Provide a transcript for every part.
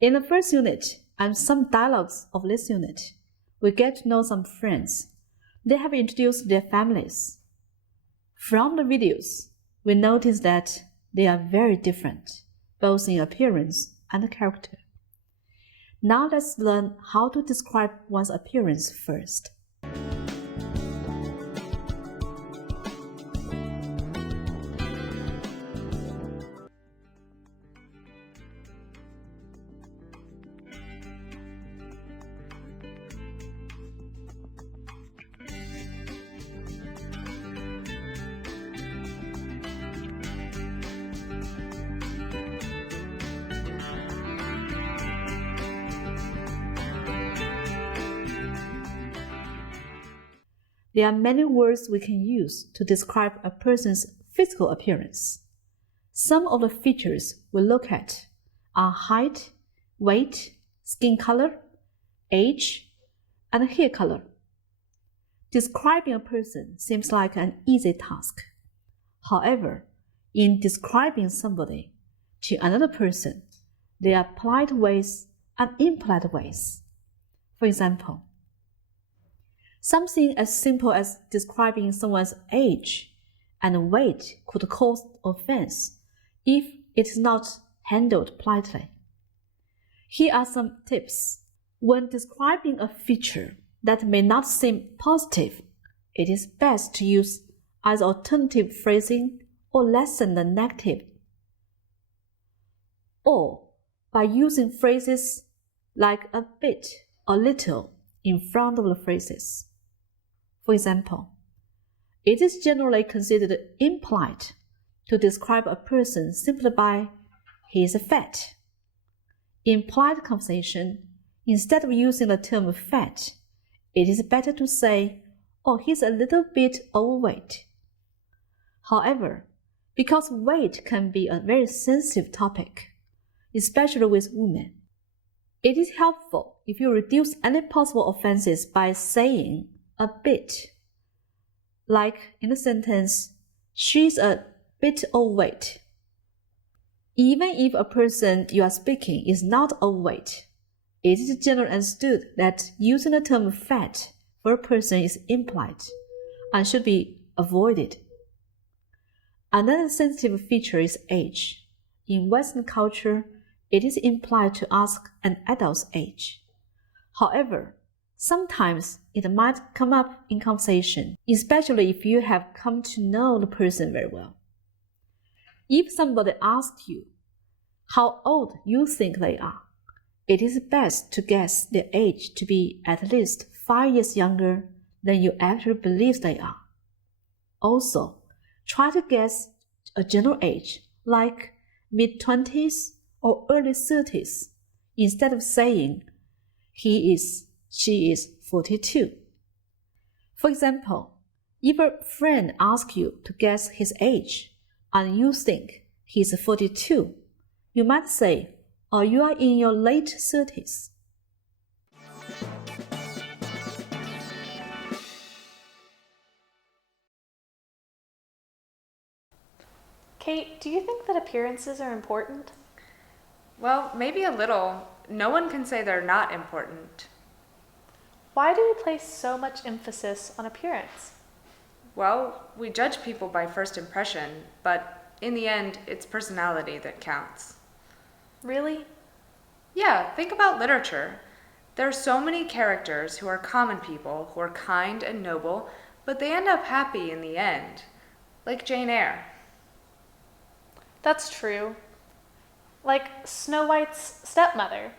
In the first unit and some dialogues of this unit, we get to know some friends. They have introduced their families. From the videos, we notice that they are very different, both in appearance and character. Now let's learn how to describe one's appearance first. There are many words we can use to describe a person's physical appearance. Some of the features we look at are height, weight, skin color, age, and hair color. Describing a person seems like an easy task. However, in describing somebody to another person, there are polite ways and impolite ways. For example, something as simple as describing someone's age and weight could cause offense if it is not handled politely. Here are some tips. When describing a feature that may not seem positive, it is best to use either alternative phrasing or lessen the negative, or by using phrases like a bit or little in front of the phrases. For example, it is generally considered impolite to describe a person simply by "he is fat." In polite conversation, instead of using the term fat, it is better to say, "Oh, he's a little bit overweight." However, because weight can be a very sensitive topic, especially with women, it is helpful if you reduce any possible offenses by saying a bit. Like in the sentence, "She's a bit overweight." Even if a person you are speaking is not overweight, it is generally understood that using the term fat for a person is impolite and should be avoided. Another sensitive feature is age. In Western culture, it is implied to ask an adult's age. However, sometimes it might come up in conversation, especially if you have come to know the person very well. If somebody asks you how old you think they are, it is best to guess their age to be at least 5 years younger than you actually believe they are. Also, try to guess a general age, like mid-20s or early 30s, instead of saying she is 42. For example, if a friend asks you to guess his age and you think he's 42, you might say, "Oh, you are in your late 30s. Kate, do you think that appearances are important? Well, maybe a little. No one can say they're not important. Why do we place so much emphasis on appearance? Well, we judge people by first impression, but in the end, it's personality that counts. Really? Yeah, think about literature. There are so many characters who are common people, who are kind and noble, but they end up happy in the end, like Jane Eyre. That's true. Like Snow White's stepmother.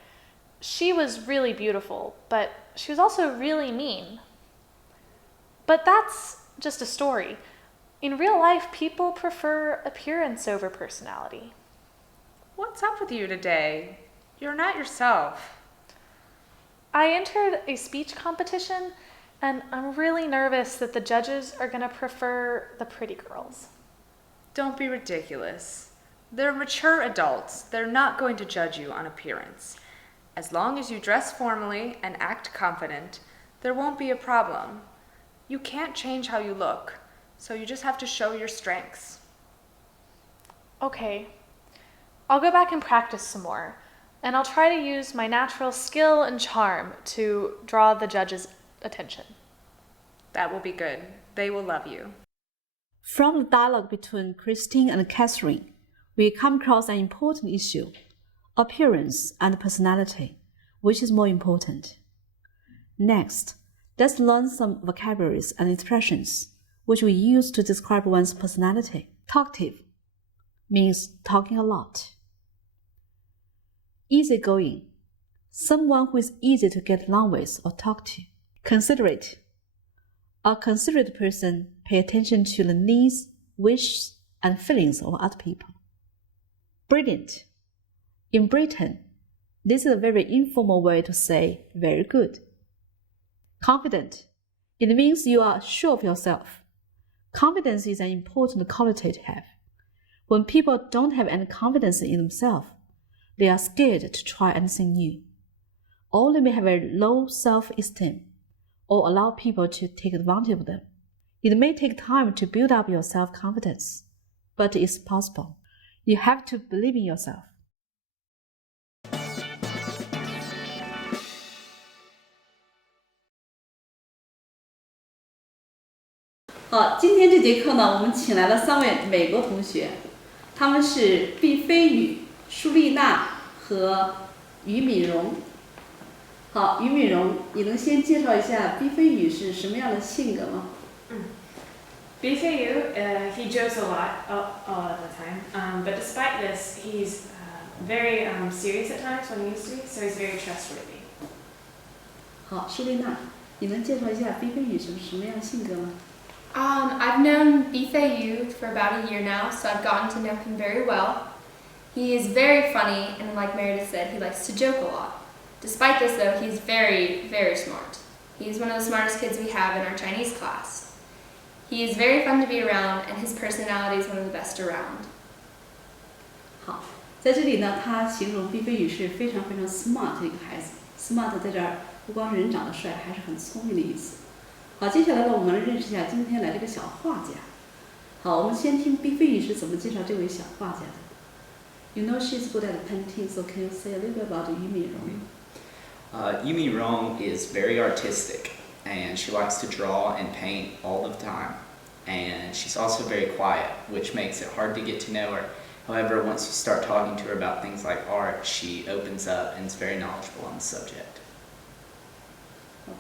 She was really beautiful, but she was also really mean. But that's just a story. In real life, people prefer appearance over personality. What's up with you today? You're not yourself. I entered a speech competition, and I'm really nervous that the judges are going to prefer the pretty girls. Don't be ridiculous. They're mature adults. They're not going to judge you on appearance. As long as you dress formally and act confident, there won't be a problem. You can't change how you look, so you just have to show your strengths. Okay, I'll go back and practice some more. And I'll try to use my natural skill and charm to draw the judge's attention. That will be good. They will love you. From the dialogue between Christine and Catherine, we come across an important issue: appearance and personality. Which is more important? Next, let's learn some vocabularies and expressions which we use to describe one's personality. Talkative means talking a lot. Easygoing, someone who is easy to get along with or talk to. Considerate, a considerate person pays attention to the needs, wishes, and feelings of other people. Brilliant, in Britain, this is a very informal way to say very good. Confident, it means you are sure of yourself. Confidence is an important quality to have. When people don't have any confidence in themselves, they are scared to try anything new, or they may have a low self-esteem, or allow people to take advantage of them. It may take time to build up your self-confidence, but it's possible. You have to believe in yourself. 好，今天这节课呢，我们请来了3位美国同学，他们是毕飞宇、舒丽娜和于敏荣。好，于敏荣，你能先介绍一下毕飞宇是什么样的性格吗BFAU, he jokes a lot all of the time, but despite this, he's very serious at times when he used to be, so he's very trustworthy. 好，舒丽娜，你能介绍一下毕飞宇是什么样的性格吗？ I've known BFAU for about a year now, so I've gotten to know him very well. He is very funny, and like Meredith said, he likes to joke a lot. Despite this though, he's very, very smart. He's one of the smartest kids we have in our Chinese class. He is very fun to be around, and his personality is one of the best around. 好，在这里呢，他形容毕飞宇是非常非常 smart 的一个孩子。smart 在这儿不光是人长得帅，还是很聪明的意思。好，接下来呢，我们认识一下今天来这个小画家。好，我们先听毕飞宇是怎么介绍这位小画家的。You know she's good at painting, so can you say a little bit about Yu Minrong? Yu Minrong is very artistic, and she likes to draw and paint all the time. And she's also very quiet, which makes it hard to get to know her. However, once you start talking to her about things like art, she opens up and is very knowledgeable on the subject. OK.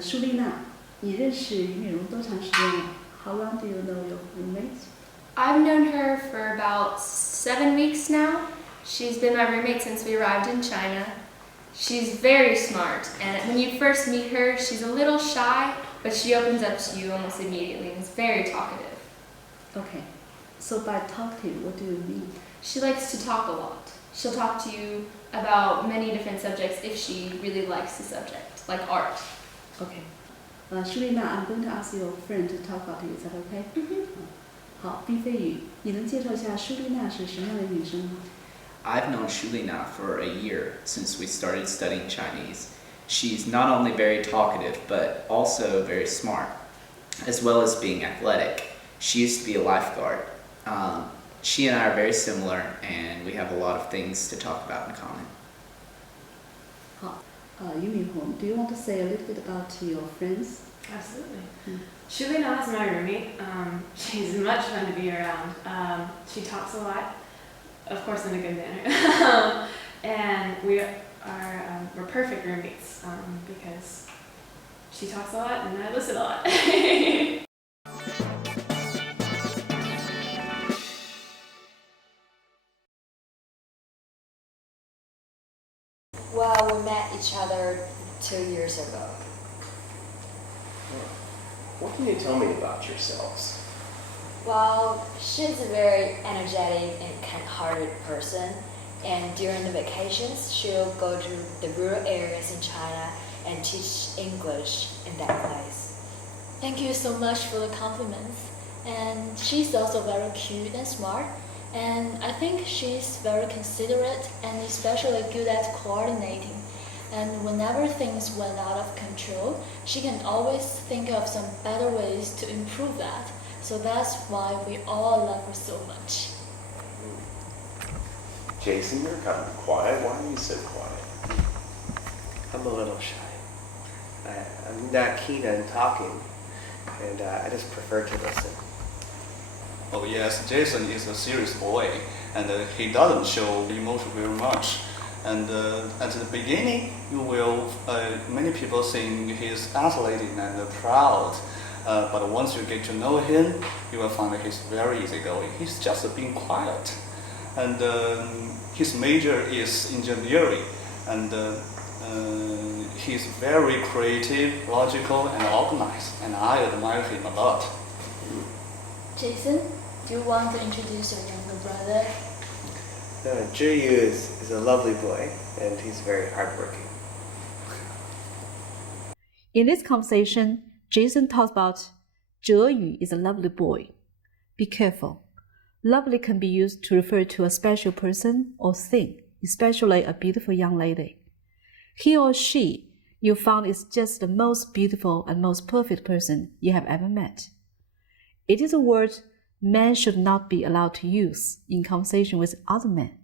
舒丽娜，你认识于敏荣多长时间了 ？How long do you know your roommate? I've known her for about 7 weeks now. She's been my roommate since we arrived in China. She's very smart, and when you first meet her, she's a little shy, but she opens up to you almost immediately and is very talkative. OK. So by talkative, what do you mean? She likes to talk a lot. She'll talk to you about many different subjects if she really likes the subject, like art. OK. 舒丽娜 I'm going to ask your friend to talk about you. Is that OK? 好，毕飞宇，你能介绍一下舒丽娜是什么样的女生吗？ I've known Shulina for a year since we started studying Chinese. She's not only very talkative, but also very smart, as well as being athletic. She used to be a lifeguard. She and I are very similar, and we have a lot of things to talk about in common. 好，俞敏洪 do you want to say a little bit about your friends? Absolutely. Shulina is my roommate. She's much fun to be around. She talks a lot, of course in a good manner. And we're perfect roommates because she talks a lot and I listen a lot. Well, we met each other 2 years ago. What can you tell me about yourselves? Well, she's a very energetic and kind-hearted person, and during the vacations, she'll go to the rural areas in China and teach English in that place. Thank you so much for the compliments. And she's also very cute and smart. And I think she's very considerate and especially good at coordinating. And whenever things went out of control, she can always think of some better ways to improve that. So that's why we all love her so much. Jason, you're kind of quiet. Why are you so quiet? I'm a little shy. I'm not keen on talking, and I just prefer to listen. Oh yes, Jason is a serious boy, and he doesn't show emotion very much. And at the beginning, you will many people think he's athletic and proud. But once you get to know him, you will find that he's very easygoing. He's just being quiet. And his major is engineering, and he's very creative, logical, and organized, and I admire him a lot. Jason, do you want to introduce your younger brother? Zhiyu is a lovely boy, and he's very hardworking. In this conversation, Jason talks about Zheyu is a lovely boy. Be careful. Lovely can be used to refer to a special person or thing, especially a beautiful young lady. He or she you found is just the most beautiful and most perfect person you have ever met. It is a word men should not be allowed to use in conversation with other men.